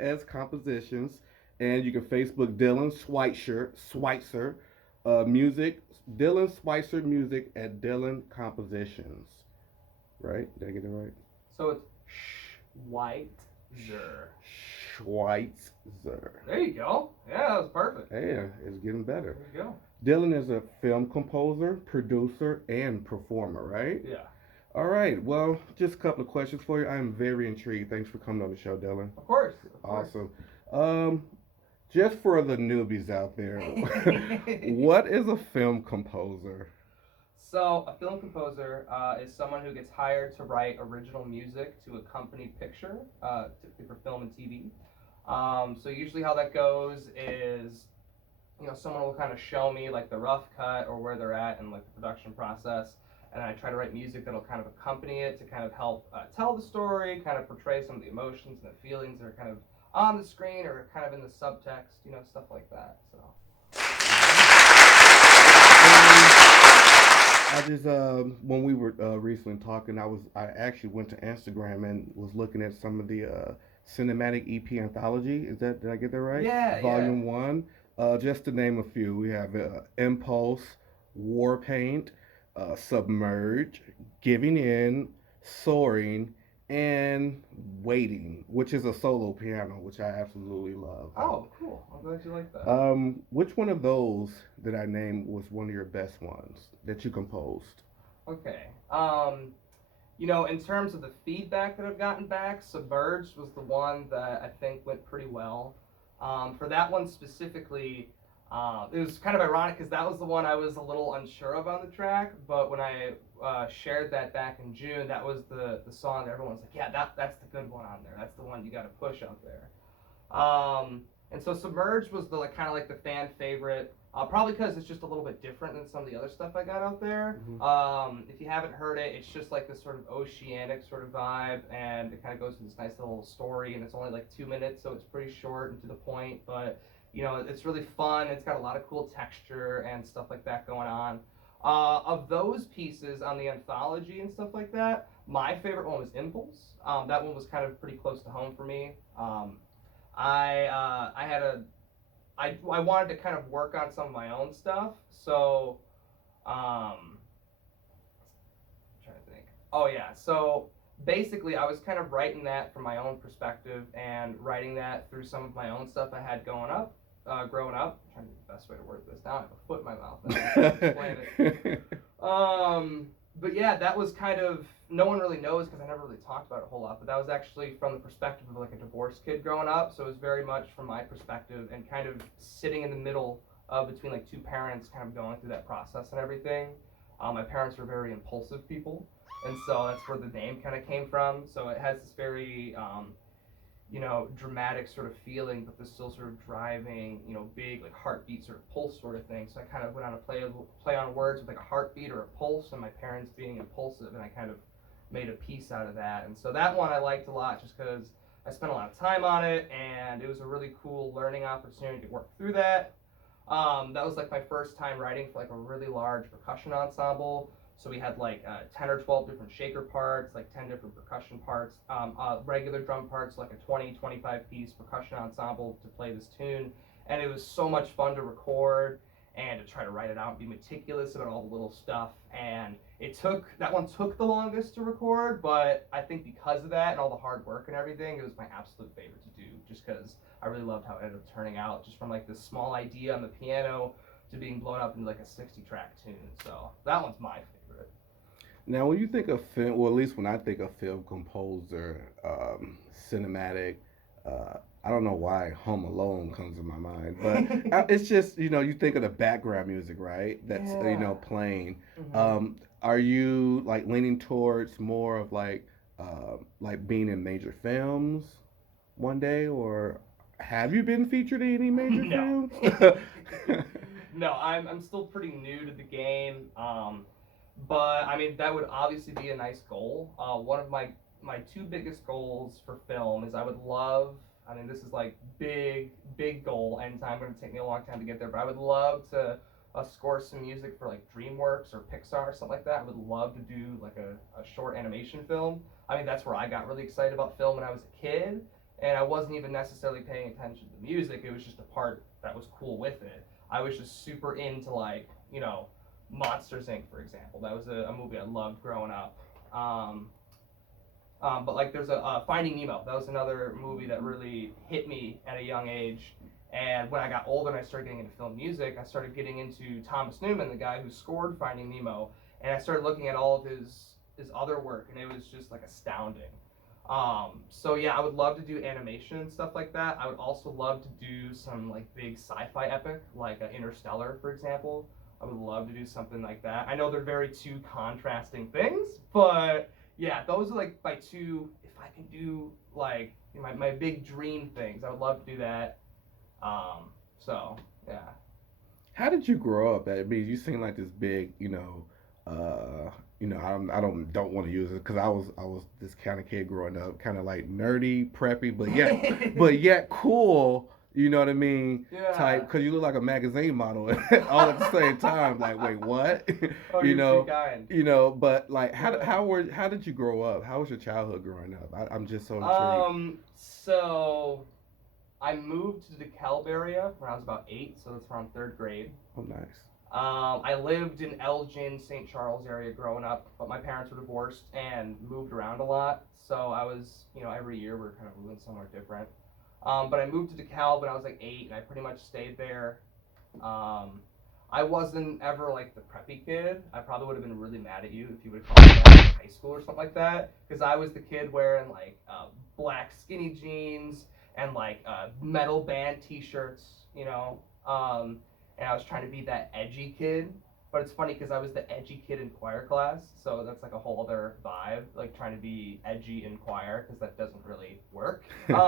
as Compositions, and you can Facebook Dylan Schweitzer, music, Dylan Schweitzer music at Dylan Compositions. Right? Did I get it right? So it's Schweitzer. Schweitzer. There you go. Yeah, that was perfect. Yeah, it's getting better. There you go. Dylan is a film composer, producer, and performer, right? Yeah. All right. Well, just a couple of questions for you. I'm very intrigued. Thanks for coming on the show, Dylan. Of course. Of course. Awesome. Um, just for the newbies out there, what is a film composer? So, a film composer is someone who gets hired to write original music to accompany picture, typically for film and TV. So usually how that goes is, someone will kind of show me like the rough cut or where they're at in like the production process, and I try to write music that'll kind of accompany it to kind of help tell the story, kind of portray some of the emotions and the feelings that are kind of on the screen or kind of in the subtext, stuff like that. So. I just when we were recently talking, I actually went to Instagram and was looking at some of the cinematic EP anthology. Is that, did I get that right? Yeah, Volume one. Just to name a few, we have Impulse, Warpaint, Submerge, Giving In, Soaring, and Waiting, which is a solo piano, which I absolutely love. Oh, cool. I'm glad you like that. Which one of those that I named was one of your best ones that you composed? Okay. In terms of the feedback that I've gotten back, Submerged was the one that I think went pretty well. For that one specifically, it was kind of ironic because that was the one I was a little unsure of on the track, but when I shared that back in June, that was the song that everyone's like, yeah, that's the good one on there. That's the one you got to push out there. And so Submerged was the kind of like the fan favorite, probably because it's just a little bit different than some of the other stuff I got out there. Mm-hmm. If you haven't heard it, it's just like this sort of oceanic sort of vibe, and it kind of goes to this nice little story, and it's only like 2 minutes, so it's pretty short and to the point, but it's really fun. It's got a lot of cool texture and stuff like that going on. Of those pieces on the anthology and stuff like that, my favorite one was Impulse. That one was kind of pretty close to home for me. I wanted to kind of work on some of my own stuff, so I'm trying to think. Oh yeah, so basically I was kind of writing that from my own perspective and writing that through some of my own stuff I had growing up. I'm trying to think the best way to word this. Now I have a foot in my mouth. I explain it. But yeah, that was kind of, no one really knows because I never really talked about it a whole lot, but that was actually from the perspective of like a divorced kid growing up, so it was very much from my perspective and kind of sitting in the middle between like two parents kind of going through that process and everything. My parents were very impulsive people, and so that's where the name kind of came from, so it has this very dramatic sort of feeling, but there's still sort of driving, big like heartbeat sort of pulse sort of thing. So I kind of went on a play on words with like a heartbeat or a pulse, and my parents being impulsive, and I kind of made a piece out of that. And so that one I liked a lot just because I spent a lot of time on it, and it was a really cool learning opportunity to work through that. That was like my first time writing for like a really large percussion ensemble. So we had like 10 or 12 different shaker parts, like 10 different percussion parts, regular drum parts, like a 25 piece percussion ensemble to play this tune. And it was so much fun to record and to try to write it out and be meticulous about all the little stuff. And that one took the longest to record, but I think because of that and all the hard work and everything, it was my absolute favorite to do, just because I really loved how it ended up turning out, just from like this small idea on the piano to being blown up into like a 60-track tune. So that one's my favorite. Now, when you think of film, well, at least when I think of film composer, cinematic, I don't know why Home Alone comes to my mind, but it's just, you think of the background music, right? That's, playing. Mm-hmm. Are you like leaning towards more of like being in major films one day, or have you been featured in any major films? No, I'm still pretty new to the game. But I mean, that would obviously be a nice goal. One of my two biggest goals for film is I would love. I mean, this is like big goal, and it's going to take me a long time to get there. But I would love to score some music for like DreamWorks or Pixar or something like that. I would love to do like a short animation film. I mean, that's where I got really excited about film when I was a kid, and I wasn't even necessarily paying attention to the music. It was just a part that was cool with it. I was just super into like, you know, Monsters Inc., for example. That was a movie I loved growing up. But like there's a Finding Nemo. That was another movie that really hit me at a young age. And when I got older and I started getting into film music, I started getting into Thomas Newman, the guy who scored Finding Nemo, and I started looking at all of his other work, and it was just like astounding. So yeah, I would love to do animation and stuff like that. I would also love to do some like big sci-fi epic, like Interstellar, for example. I would love to do something like that. I know they're very two contrasting things, but yeah, those are like my two. If I can do like my big dream things, I would love to do that. So yeah. How did you grow up? I mean, you seem like this big, I don't want to use it because I was this kind of kid growing up, kind of like nerdy, preppy, but yet cool. You know what I mean? Yeah. Type because you look like a magazine model all at the same time. Like, wait, what? Oh, you you're too know, kind. But like, Yeah. how did you grow up? How was your childhood growing up? I'm just so intrigued. So I moved to the DeKalb area when I was about 8, so that's around third grade. Oh, nice. I lived in Elgin, St. Charles area growing up, but my parents were divorced and moved around a lot. So I was, every year we are kind of moving somewhere different. But I moved to DeKalb when I was like 8, and I pretty much stayed there. Um, I wasn't ever like the preppy kid. I probably would have been really mad at you if you would have called me that in high school or something like that, because I was the kid wearing like black skinny jeans and like metal band T-shirts, and I was trying to be that edgy kid. But it's funny because I was the edgy kid in choir class, so that's like a whole other vibe, like trying to be edgy in choir because that doesn't really work. But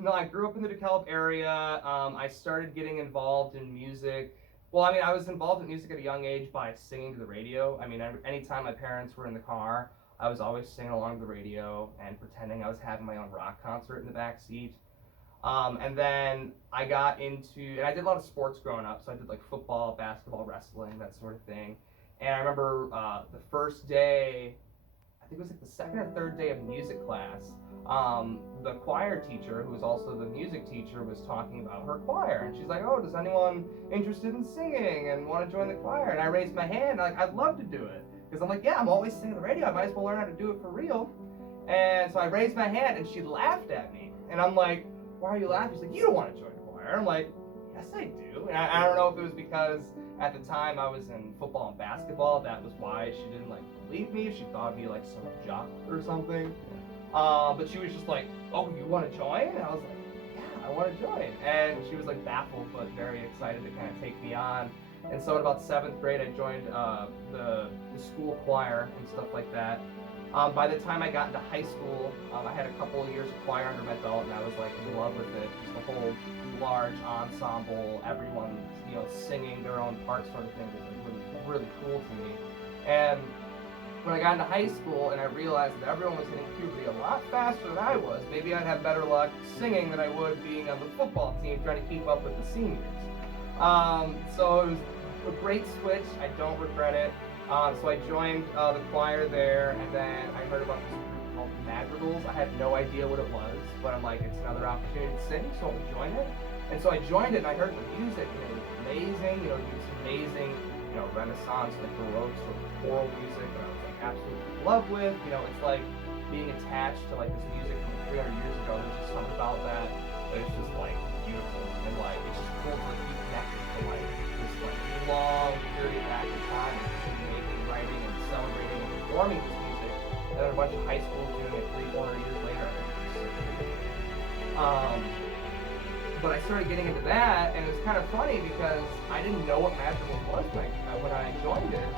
no, I grew up in the DeKalb area. I started getting involved in music. Well, I mean, I was involved in music at a young age by singing to the radio. I mean, anytime my parents were in the car, I was always singing along to the radio and pretending I was having my own rock concert in the back seat. And then I got into, and I did a lot of sports growing up. So I did like football, basketball, wrestling, that sort of thing. And I remember the first day, I think it was like the second or third day of music class, the choir teacher, who was also the music teacher, was talking about her choir. And she's like, oh, does anyone interested in singing and want to join the choir? And I raised my hand, like, I'd love to do it. Because I'm like, yeah, I'm always singing on the radio. I might as well learn how to do it for real. And so I raised my hand, and she laughed at me. And I'm like, why are you laughing? She's like, you don't want to join the choir. I'm like, yes, I do. And I don't know if it was because at the time I was in football and basketball. That was why she didn't like believe me. She thought I'd be like some jock or something. But she was just like, oh, you want to join? And I was like, yeah, I want to join. And she was like baffled but very excited to kind of take me on. And so in about 7th grade, I joined the school choir and stuff like that. By the time I got into high school, I had a couple of years of choir under my belt, and I was like in love with it. Just the whole large ensemble, everyone singing their own part sort of thing was like really, really cool to me. And when I got into high school and I realized that everyone was hitting puberty a lot faster than I was, maybe I'd have better luck singing than I would being on the football team trying to keep up with the seniors. So it was a great switch. I don't regret it. So I joined the choir there, and then I heard about this group called Madrigals. I had no idea what it was, but I'm like, it's another opportunity to sing, so I'll join it. And so I joined it, and I heard the music, and it was amazing. This amazing, Renaissance, like Baroque sort of choral music that I was like absolutely in love with. It's like being attached to like this music from 300 years ago. There's just something about that it's just like beautiful, and like it's just cool to be connected to like this like long period back in time. Writing and celebrating and performing this music, and then a bunch of high schools doing it 300-400 years later. But I started getting into that, and it was kind of funny because I didn't know what madrigals was when I joined it,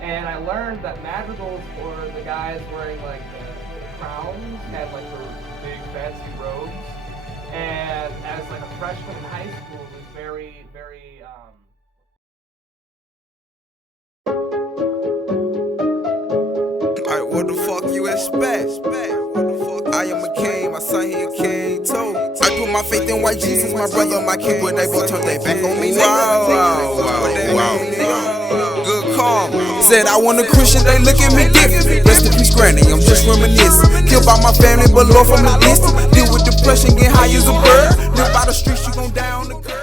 and I learned that madrigals were the guys wearing like the crowns and like their big fancy robes, and as like a freshman in high school, it was very, very Alright, what the fuck you expect? I am a king, my son he a king too. I put my faith in white Jesus, my brother, my king, but they both turned their back on me. Wow. Good call. Said I want a Christian, they look at me different. Rest in peace, Granny, I'm just reminiscing. Killed by my family, but Lord from the distance. Deal with depression, get high as a bird. Live by the streets, you gon' down the curve.